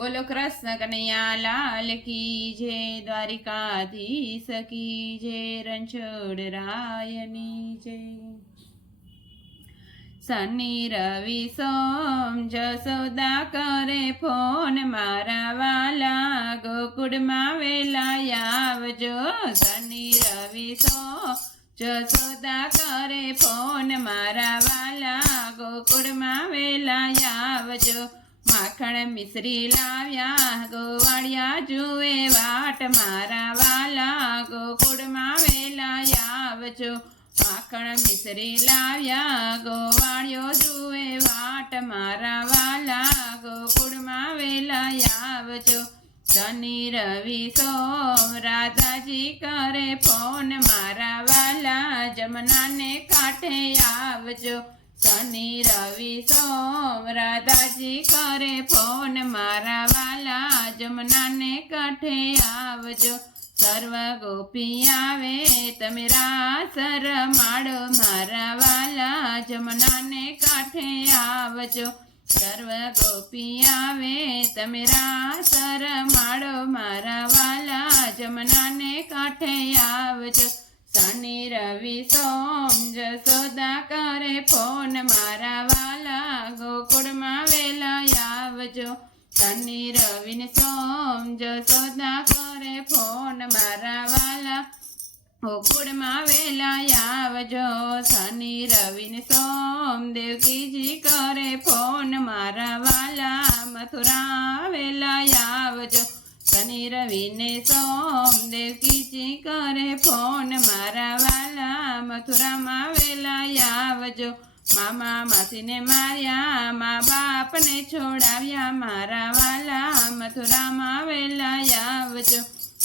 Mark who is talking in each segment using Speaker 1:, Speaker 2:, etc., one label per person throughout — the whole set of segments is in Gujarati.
Speaker 1: બોલો કૃષ્ણ કનૈયા લાલ કી જે દ્વારિકાધીશ કી જે રણછોડ રાયની જય શનિ રવિ સોમ જસોદા કરે ફોન મારા વાલા, ગોકુળમાં વેલા આવજો. શનિ રવિ સોમ જસોદા કરે ફોન મારા વાલા, ગોકુળમાં વેલા આવજો. માખણ મિશ્રી લાવ્યા, ગોવાળિયા જુએ વાટ મારા વાલા, ગોકુળમાં વેલા આવજો. માખણ મિશ્રી લાવ્યા, ગોવાળિયો જુએ વાટ મારા વાલા, ગોકુળમાં વેલા આવજો. શનિ, રવિ, સોમ, રાધાજી કરે ફોન મારા વાલા, જમનાને કાંઠે આવજો. શનિ રવિ સોમ રાધાજી કરે ફોન, મારા વાલા જમનાને કાંઠે આવજો. સર્વ ગોપી આવે, તમે રાસર માડો મારા વાલા જમનાને કાંઠે આવજો. સર્વ ગોપી આવે, તમે રાસર માડો મારા વાલા જમનાને કાંઠે આવજો. શનિ રવિ સોમ જસોદા કરે ફોન મારા વાલા ગોકુળમાં વેલા આવજો. શનિ રવિ ને સોમ જસોદા કરે ફોન મારા વાલા ગોકુળમાં વેલા આવજો. શનિ રવિ સોમ દેવકીજી કરે ફોન મારા વાલા મથુરા વેલા આવજો. શનિ રવિ સોમ દેવકીજી કરે ફોન વાલા વેલાયા આવજો. મામા માસીને માર્યા મા બાપને છોડાવ્યા. મારા વાલા મથુરામાં વેલાયા આવજો.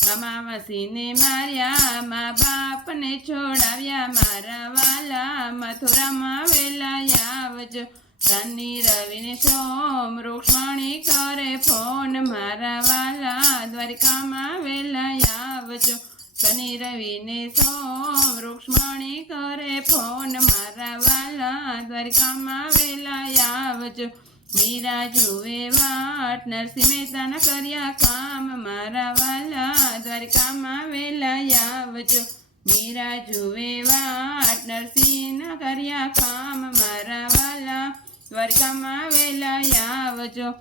Speaker 1: મામા માસીને માર્યા મા બાપને છોડાવ્યા. મારા વાલા મથુરામાં વેલાયા આવજો. શનિ રવિને સોમ રૂક્ષ્મણી કરે ફોન. મારા વાલા દ્વારિકામાં વેલાયા આવજો. શનિ રવિને સોમ રૂક્ષ્મણી કરે, ફોન મારા વાલા દ્વારિકામાં વેલા આવજો. મીરા જુએ વાટ, નરસિંહ મહેતાના કર્યા કામ, મારા વાલા દ્વારિકામાં વેલા આવજો. મીરા જુએ વાટ નરસિંહના કર્યા કામ, મારા વાલા દ્વારકામાં વેલા આવજો.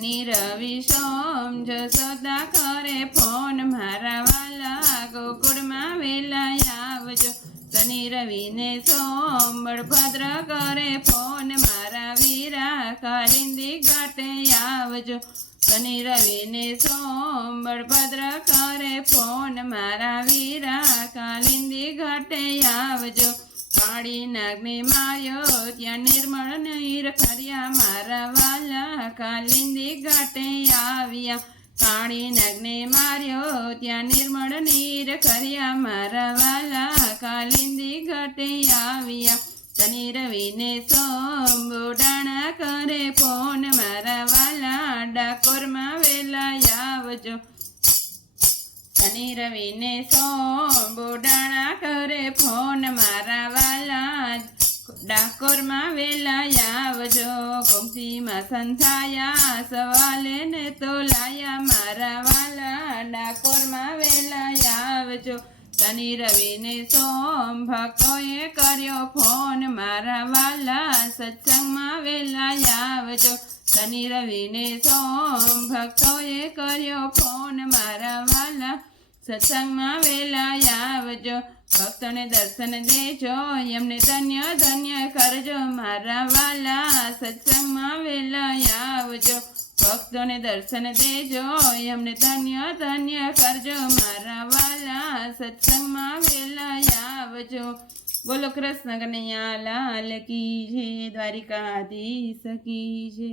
Speaker 1: નિરવિ સોમ જસોદા કરે, ફોન મારા શનિ સોમળ સોમ બળભદ્ર કરે, ફોન મારા વીરા, કાલિંદી ઘાટે આવજો. શનિ રવિને સોમ ભદ્ર કરે, ફોન મારા વીરા, કાલિંદી ઘાટે આવજો. કાળી નાગને માયો, ત્યાં નિર્મળ નીર ફર્યા. મારા વાલા કાલિંદી ઘાટે આવ્યા. કાળી નગ્ને માર્યો, ત્યાં નિર્મળ નીર કર્યા. મારા વાલા કાલિંદી ઘટે આવ્યા. તની રવિને સોમ બોડાણા કરે ફોન. મારા વાલા ડાકોરમાં વેલા આવજો. શનિ રવિને સોમ બોડાણા કરે ફોન. મારા વાલા ડાકોરમાં વેલાયા આવજો, ગોમતીમાં સંથાયા, સવાલે ને તો લાયા મારા વાલા. ડાકોરમાં વેલાયા આવજો, શનિ રવિને સોમ ભક્તોએ કર્યો ફોન. મારા વાલા સત્સંગમાં વેલાયા આવજો, શનિ રવિને સોમ ભક્તોએ કર્યો ફોન. મારા વાલા સત્સંગમાં વેલા આવજો ભક્તોને દર્શન દેજો, એમને ધન્ય ધન્ય કરજો. મારા વાલા, સત્સંગમાં વેલા આવજો ભક્તોને દર્શન દેજો, એમને ધન્ય ધન્ય કરજો. મારા વાલા, સત્સંગમાં વેલા આવજો બોલો કૃષ્ણ કનૈયા, લાલ કી છે દ્વારિકાધીશ કી જય.